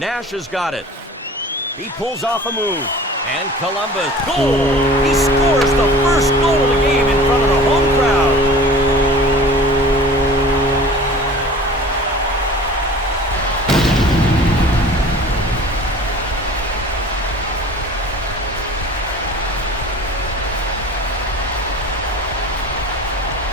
Nash has got it. He pulls off a move. And Columbus, goal! He scores the first goal of the game in front of the home crowd.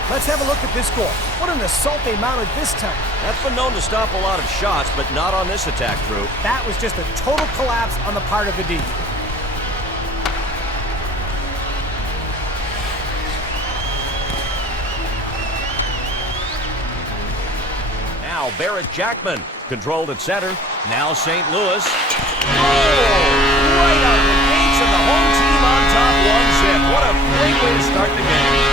Let's have a look at this goal. What an assault they mounted this time. That's been known to stop a lot of shots, but not on this attack, Drew. That was just a total collapse on the part of the D. Now Barrett Jackman, controlled at center. Now St. Louis. Oh! Right out of the gates, and the home team on top 1-0. What a great way to start the game.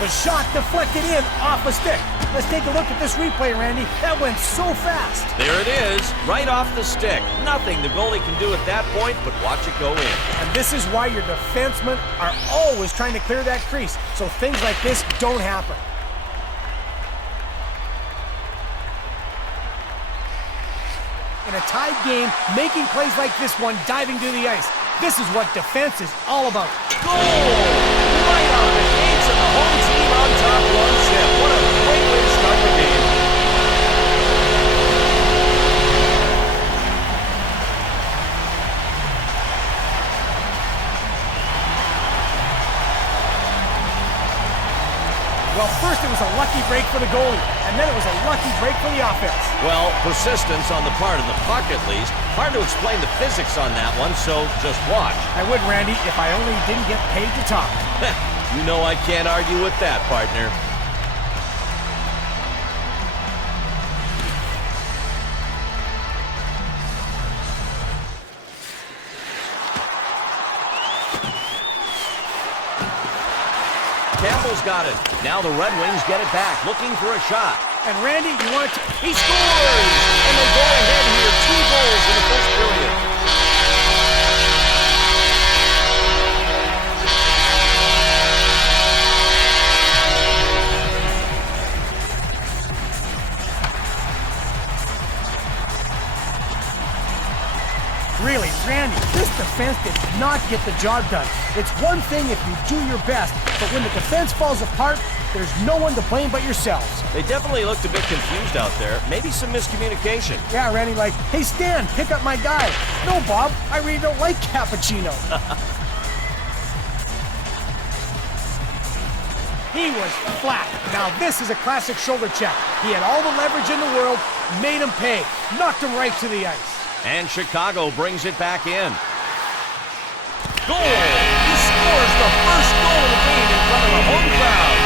The shot deflected in off a stick. Let's take a look at this replay, Randy. That went so fast. There it is, right off the stick. Nothing the goalie can do at that point but watch it go in. And this is why your defensemen are always trying to clear that crease, so things like this don't happen. In a tied game, making plays like this one, diving to the ice. This is what defense is all about. Goal! Right on the gates, and the home team on top 1-0. What a great way to start the game. Well, first it was a lucky break for the goalie, and then it was a lucky break for the offense. Well, persistence on the part of the puck, at least. Hard to explain the physics on that one, so just watch. I would, Randy, if I only didn't get paid to talk. You know I can't argue with that, partner. Campbell's got it. Now the Red Wings get it back, looking for a shot. And Randy, you want to... He scores! And they go ahead here, 2 goals in the first period. Really, Randy, this defense did not get the job done. It's one thing if you do your best, but when the defense falls apart, there's no one to blame but yourselves. They definitely looked a bit confused out there. Maybe some miscommunication. Yeah, Randy, like, hey, Stan, pick up my guy. No, Bob, I really don't like cappuccino. He was flat. Now, this is a classic shoulder check. He had all the leverage in the world, made him pay, knocked him right to the ice. And Chicago brings it back in. Goal! He scores the first goal of the game in front of the home crowd.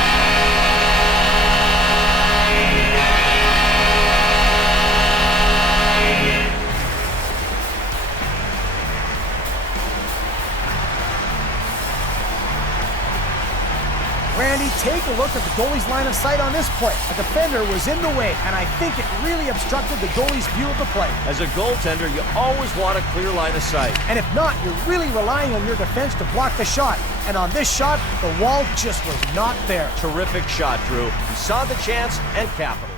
Randy, take a look at the goalie's line of sight on this play. A defender was in the way, and I think it really obstructed the goalie's view of the play. As a goaltender, you always want a clear line of sight. And if not, you're really relying on your defense to block the shot. And on this shot, the wall just was not there. Terrific shot, Drew. He saw the chance and capitalized.